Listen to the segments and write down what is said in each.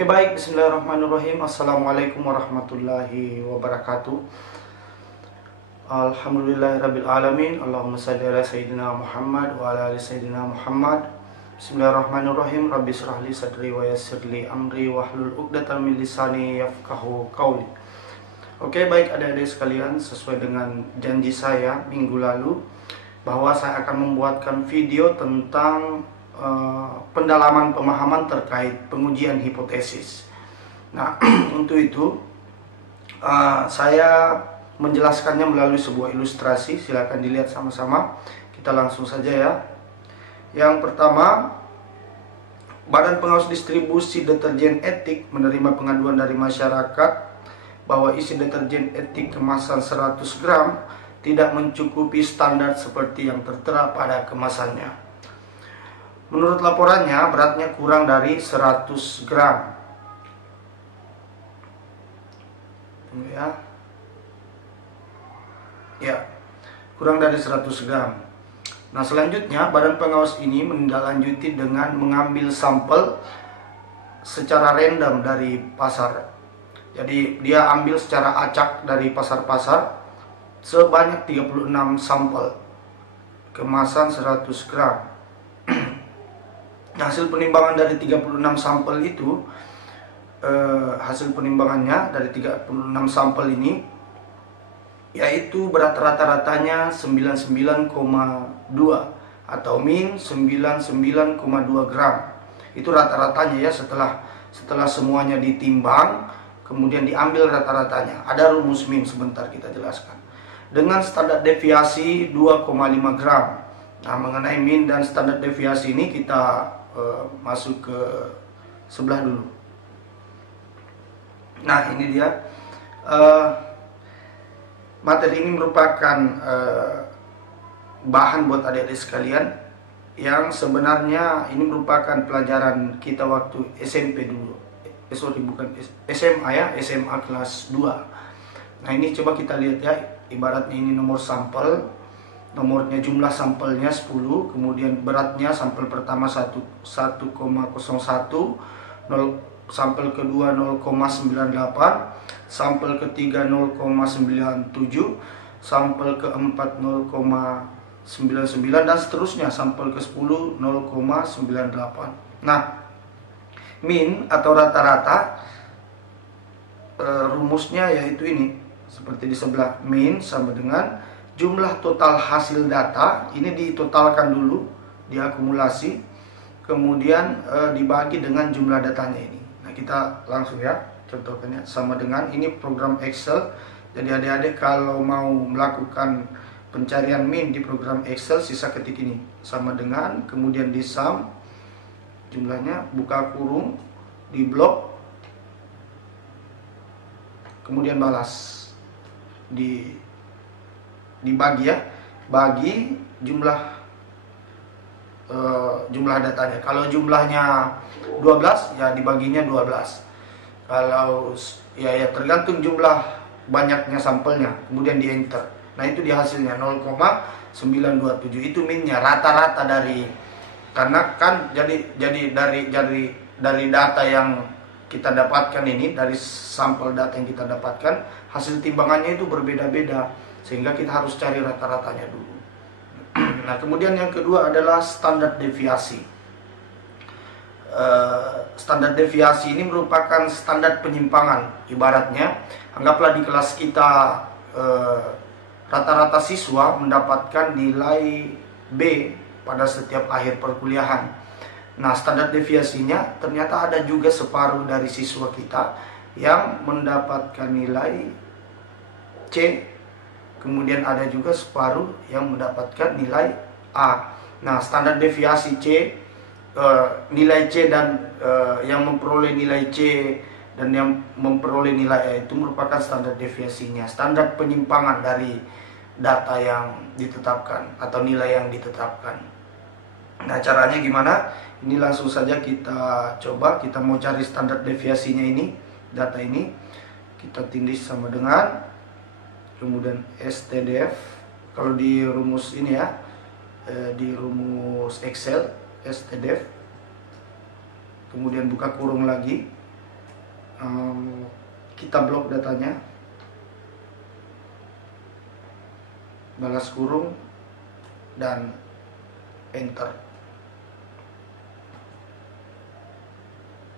Oke, baik, bismillahirrahmanirrahim. Assalamualaikum warahmatullahi wabarakatuh. Alhamdulillahirabbil alamin. Allahumma shalli ala sayyidina Muhammad wa ala ali sayyidina Muhammad. Bismillahirrahmanirrahim. Rabbi shrah li sadri wa yassir li amri wahlul 'uqdatam min lisani yafqahu qawli. Oke, baik adik-adik sekalian, sesuai dengan janji saya minggu lalu bahwa saya akan membuatkan video tentang pendalaman pemahaman terkait pengujian hipotesis. Nah, untuk itu saya menjelaskannya melalui sebuah ilustrasi. Silakan dilihat sama-sama. Kita langsung saja ya. Yang pertama, Badan Pengawas Distribusi Deterjen Etik menerima pengaduan dari masyarakat bahwa isi deterjen etik kemasan 100 gram tidak mencukupi standar seperti yang tertera pada kemasannya. Menurut laporannya, beratnya kurang dari 100 gram. Ya, kurang dari 100 gram. Nah, selanjutnya Badan Pengawas ini menindaklanjuti dengan mengambil sampel secara random dari pasar. Jadi dia ambil secara acak dari pasar-pasar sebanyak 36 sampel kemasan 100 gram. Hasil penimbangan dari 36 sampel itu, hasil penimbangannya dari 36 sampel ini yaitu berat rata-ratanya 99,2 atau min 99,2 gram. Itu rata-ratanya ya, setelah semuanya ditimbang kemudian diambil rata-ratanya. Ada rumus min, sebentar kita jelaskan. Dengan standar deviasi 2,5 gram. Nah, mengenai min dan standar deviasi ini kita masuk ke sebelah dulu. Nah, ini dia. Materi ini merupakan bahan buat adik-adik sekalian yang sebenarnya ini merupakan pelajaran kita waktu SMP dulu. Bukan SMA ya, SMA kelas 2. Nah, ini coba kita lihat ya, ibaratnya ini nomor sampel, nomornya, jumlah sampelnya 10, kemudian beratnya sampel pertama 1,01, sampel kedua 0,98, sampel ketiga 0,97, sampel keempat 0,99 dan seterusnya sampel ke-10 0,98. Nah, min atau rata-rata rumusnya yaitu ini, seperti di sebelah. Min sama dengan jumlah total hasil data, ini ditotalkan dulu, diakumulasi, kemudian dibagi dengan jumlah datanya ini. Nah, kita langsung ya, contohnya sama dengan ini program Excel. Jadi adik-adik kalau mau melakukan pencarian min di program Excel, sisa ketik ini, sama dengan, kemudian di sum, jumlahnya, buka kurung, di blok, kemudian balas, dibagi ya, bagi jumlah datanya. Kalau jumlahnya 12 ya dibaginya 12. Kalau ya tergantung jumlah banyaknya sampelnya, kemudian di enter. Nah, itu di hasilnya 0,927. Itu minnya rata-rata dari, karena kan jadi dari data yang kita dapatkan ini, dari sampel data yang kita dapatkan, hasil timbangannya itu berbeda-beda, sehingga kita harus cari rata-ratanya dulu. Nah, kemudian yang kedua adalah standar deviasi. Standar deviasi ini merupakan standar penyimpangan. Ibaratnya, anggaplah di kelas kita rata-rata siswa mendapatkan nilai B pada setiap akhir perkuliahan. Nah, standar deviasinya ternyata ada juga separuh dari siswa kita yang mendapatkan nilai C, kemudian ada juga separuh yang mendapatkan nilai A. Nah, standar deviasi C, nilai C dan yang memperoleh nilai C dan yang memperoleh nilai A itu merupakan standar deviasinya, standar penyimpangan dari data yang ditetapkan atau nilai yang ditetapkan. Nah, caranya gimana? Ini langsung saja kita coba. Kita mau cari standar deviasinya ini, data ini, kita tindih sama dengan, kemudian STDF. Kalau di rumus ini ya, di rumus Excel, STDF, kemudian buka kurung lagi, Kita blok datanya, balas kurung, dan enter.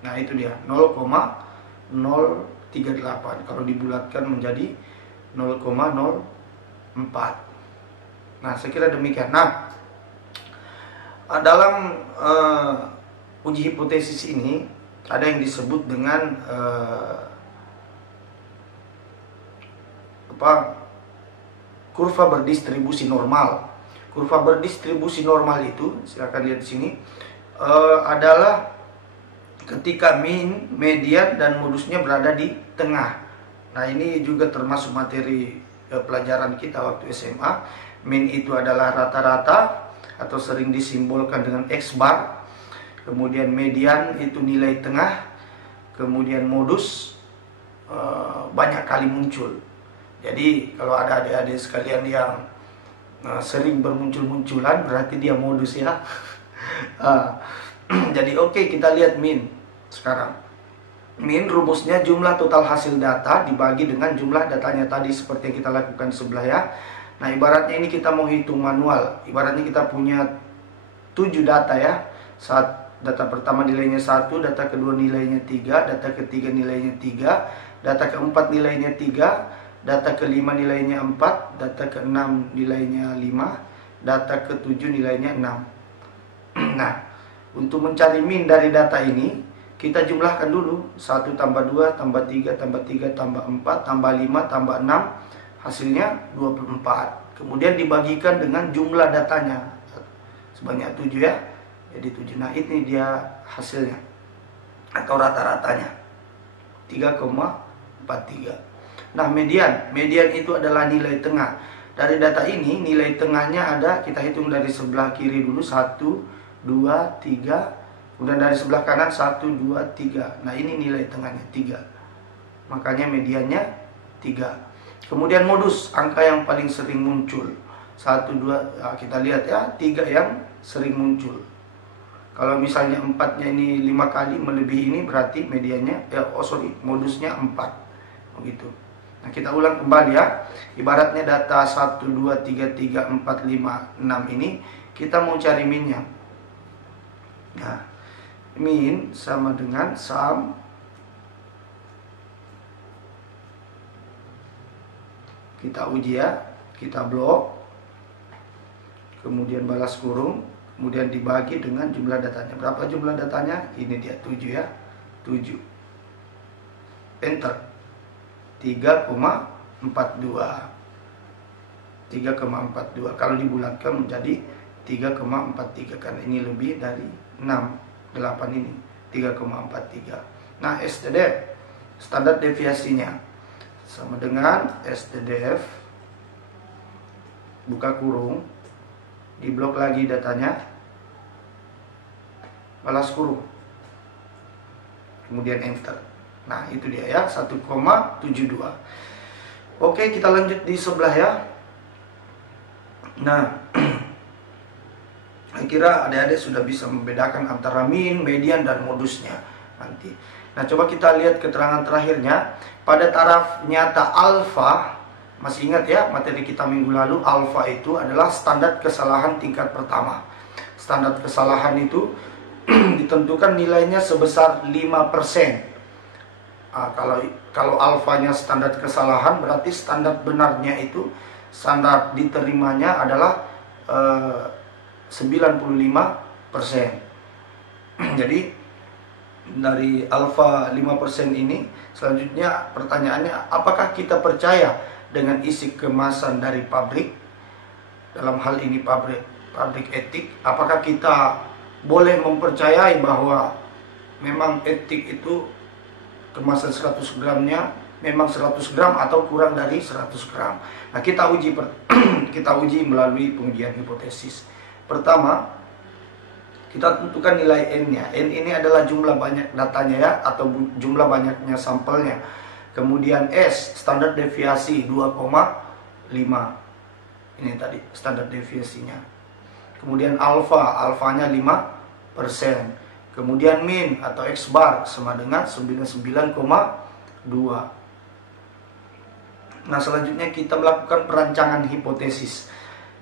Nah itu dia 0,038, kalau dibulatkan menjadi 0,04. Nah saya kira demikian. Nah dalam uji hipotesis ini ada yang disebut dengan kurva berdistribusi normal. Kurva berdistribusi normal itu, silakan lihat di sini, adalah ketika mean, median, dan modusnya berada di tengah. Nah ini juga termasuk materi pelajaran kita waktu SMA. Mean itu adalah rata-rata atau sering disimbolkan dengan X bar. Kemudian median itu nilai tengah. Kemudian modus banyak kali muncul. Jadi kalau ada adik-adik sekalian yang sering bermuncul-munculan, berarti dia modus ya. Jadi oke, kita lihat mean sekarang. Mean rumusnya jumlah total hasil data dibagi dengan jumlah datanya tadi, seperti yang kita lakukan sebelah ya. Nah ibaratnya ini kita mau hitung manual. Ibaratnya kita punya 7 data ya. Data pertama nilainya 1, data kedua nilainya 3, data ketiga nilainya 3, data keempat nilainya 3, data kelima nilainya 4, data keenam nilainya 5, data ketujuh nilainya 6. Nah, untuk mencari mean dari data ini, kita jumlahkan dulu. 1 tambah 2 tambah 3 tambah 3 tambah 4 tambah 5 tambah 6, hasilnya 24. Kemudian dibagikan dengan jumlah datanya, sebanyak 7 ya. Jadi 7. Nah ini dia hasilnya, atau rata-ratanya 3,43. Nah median itu adalah nilai tengah. Dari data ini nilai tengahnya ada, kita hitung dari sebelah kiri dulu, 1, 2, 3. Kemudian dari sebelah kanan 1, 2, 3. Nah ini nilai tengahnya 3. Makanya mediannya 3. Kemudian modus, angka yang paling sering muncul 1, 2, nah, kita lihat ya, 3 yang sering muncul. Kalau misalnya 4-nya ini 5 kali melebihi ini, berarti mediannya modusnya 4. Begitu. Nah, kita ulang kembali ya. Ibaratnya data 1, 2, 3, 4, 5, 6 ini kita mau cari mean-nya. Nah, mean sama dengan sum kita uji ya, kita blok, kemudian balas kurung, kemudian dibagi dengan jumlah datanya. Berapa jumlah datanya? Ini dia 7 ya. 7. Enter. 3,42. 3,42. Kalau dibulatkan menjadi 3,43 karena ini lebih dari 6. 8 ini 3,43. Nah, STDF, standar deviasinya sama dengan STDF, buka kurung, diblok lagi datanya, balas kurung, kemudian enter. Nah itu dia ya, 1,72. Oke, kita lanjut di sebelah ya. Nah saya kira adik-adik sudah bisa membedakan antara mean, median, dan modusnya nanti. Nah coba kita lihat keterangan terakhirnya. Pada taraf nyata alfa, masih ingat ya materi kita minggu lalu, alfa itu adalah standar kesalahan tingkat pertama. Standar kesalahan itu ditentukan nilainya sebesar 5%. Nah, kalau alfanya standar kesalahan, berarti standar benarnya itu, standar diterimanya adalah 95%. Jadi dari alfa 5% ini, selanjutnya pertanyaannya, apakah kita percaya dengan isi kemasan dari pabrik? Dalam hal ini pabrik etik, apakah kita boleh mempercayai bahwa memang etik itu kemasan 100 gramnya memang 100 gram atau kurang dari 100 gram. Nah kita uji melalui pengujian hipotesis. Pertama, kita tentukan nilai N-nya. N ini adalah jumlah banyak datanya ya, atau jumlah banyaknya sampelnya. Kemudian S, standar deviasi 2,5. Ini tadi standar deviasinya. Kemudian alfa, alfanya 5%. Kemudian min atau X bar sama dengan 99,2. Nah, selanjutnya kita melakukan perancangan hipotesis.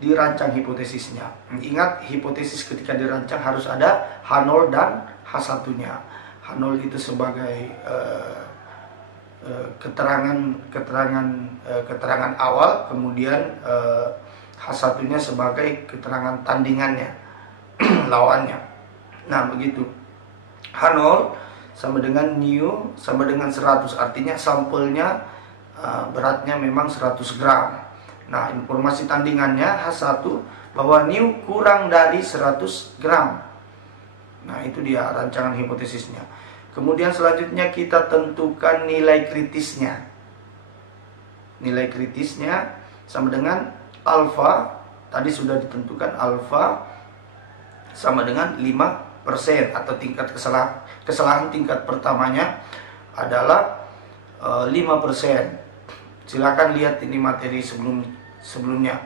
Dirancang hipotesisnya. Ingat, hipotesis ketika dirancang harus ada H0 dan H1-nya. H0 itu sebagai keterangan awal, kemudian H1-nya sebagai keterangan tandingannya, lawannya. Nah, begitu. H0 sama dengan nu sama dengan 100, artinya sampelnya beratnya memang 100 gram. Nah, informasi tandingannya H1 bahwa nu kurang dari 100 gram. Nah, itu dia rancangan hipotesisnya. Kemudian selanjutnya kita tentukan nilai kritisnya. Nilai kritisnya sama dengan alfa, tadi sudah ditentukan alfa sama dengan 5% atau tingkat kesalahan tingkat pertamanya adalah 5%. Silakan lihat ini materi sebelumnya.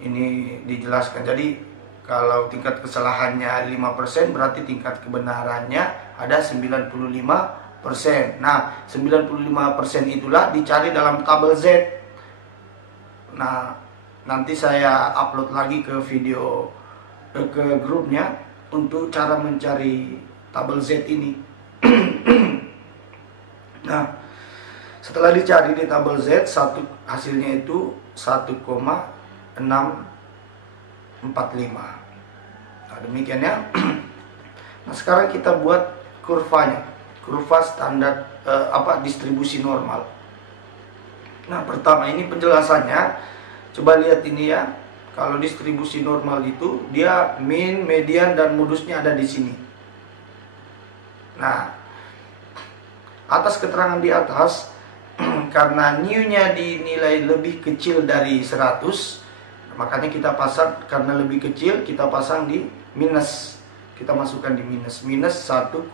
Ini dijelaskan. Jadi kalau tingkat kesalahannya 5%, berarti tingkat kebenarannya ada 95%. Nah, 95% itulah dicari dalam tabel Z. Nah, nanti saya upload lagi ke video ke grupnya untuk cara mencari tabel Z ini. Nah, setelah dicari di tabel Z, hasilnya itu 1,645. Nah, demikian ya. Nah, sekarang kita buat kurvanya. Kurva standar distribusi normal. Nah, pertama ini penjelasannya. Coba lihat ini ya. Kalau distribusi normal itu dia mean, median dan modusnya ada di sini. Nah, atas keterangan di atas, karena nu-nya dinilai lebih kecil dari 100, makanya kita pasang, karena lebih kecil kita pasang di minus. Kita masukkan di minus 1,645.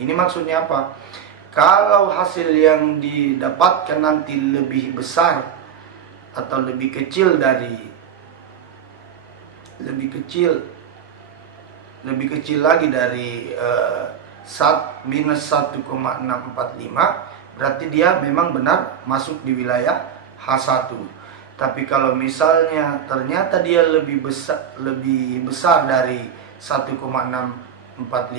Ini maksudnya apa? Kalau hasil yang didapatkan nanti lebih besar atau lebih kecil lagi dari minus 1,645, berarti dia memang benar masuk di wilayah H1. Tapi kalau misalnya ternyata dia lebih besar dari 1,645,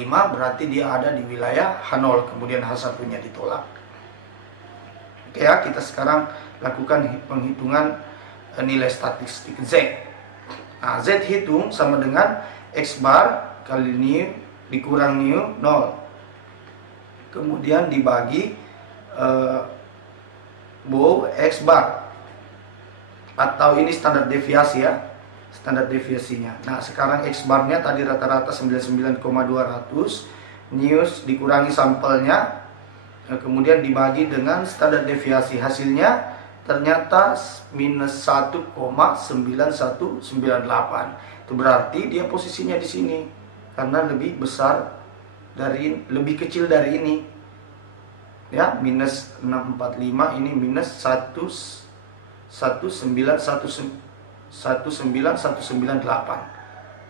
berarti dia ada di wilayah H0, kemudian H1-nya ditolak. Oke ya, kita sekarang lakukan penghitungan nilai statistik Z. Nah, Z hitung sama dengan X bar kali nu dikurang nu 0. Kemudian dibagi bow X bar, atau ini standar deviasi ya, standar deviasinya. Nah, sekarang X barnya tadi rata-rata 99,200, nu dikurangi sampelnya, kemudian dibagi dengan standar deviasi, hasilnya ternyata minus 1,9198. Itu berarti dia posisinya di sini karena lebih kecil dari ini. Ya, minus 645, ini minus 19198.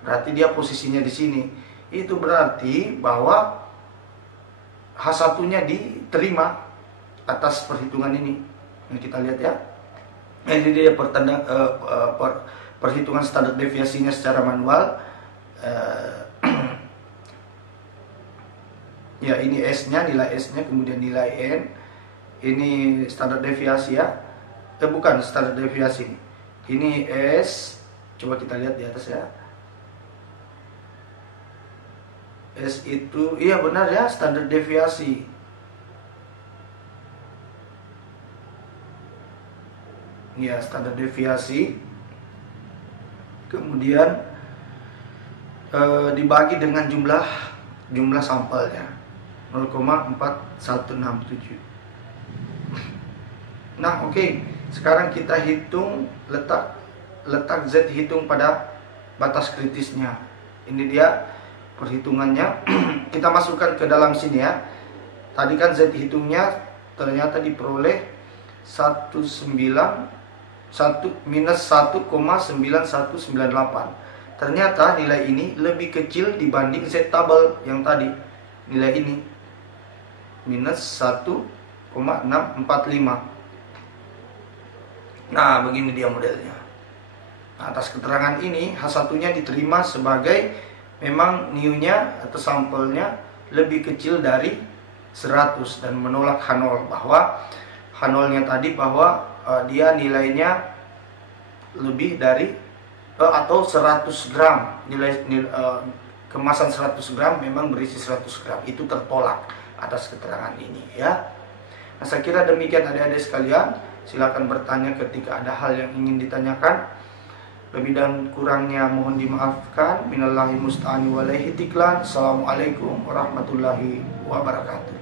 Berarti dia posisinya di sini. Itu berarti bahwa H1-nya diterima atas perhitungan ini. Nah, kita lihat ya. Ini dia perhitungan standar deviasinya secara manual. Ya, ini S-nya, nilai S-nya, kemudian nilai N. Ini standar deviasi ya. Bukan standar deviasi ini. Ini S. Coba kita lihat di atas ya. S itu, iya benar ya, standar deviasi. Ya, standar deviasi. Kemudian dibagi dengan jumlah sampelnya 0,4167. Nah, oke. Sekarang kita hitung letak Z hitung pada batas kritisnya. Ini dia perhitungannya. Kita masukkan ke dalam sini ya. Tadi kan Z hitungnya ternyata diperoleh minus 1,9198. ternyata nilai ini lebih kecil dibanding Z tabel yang tadi. Nilai ini minus 1,645. Nah, begini dia modelnya. Nah, atas keterangan ini H1-nya diterima sebagai memang new-nya atau sampelnya lebih kecil dari 100 dan menolak H0, bahwa H0-nya tadi bahwa dia nilainya lebih dari atau 100 gram. Kemasan 100 gram memang berisi 100 gram. Itu tertolak atas keterangan ini ya. Nah, saya kira demikian adik-adik sekalian. Silakan bertanya ketika ada hal yang ingin ditanyakan. Lebih dan kurangnya mohon dimaafkan. Minallahi musta'ani walaihi tiklan. Assalamualaikum warahmatullahi wabarakatuh.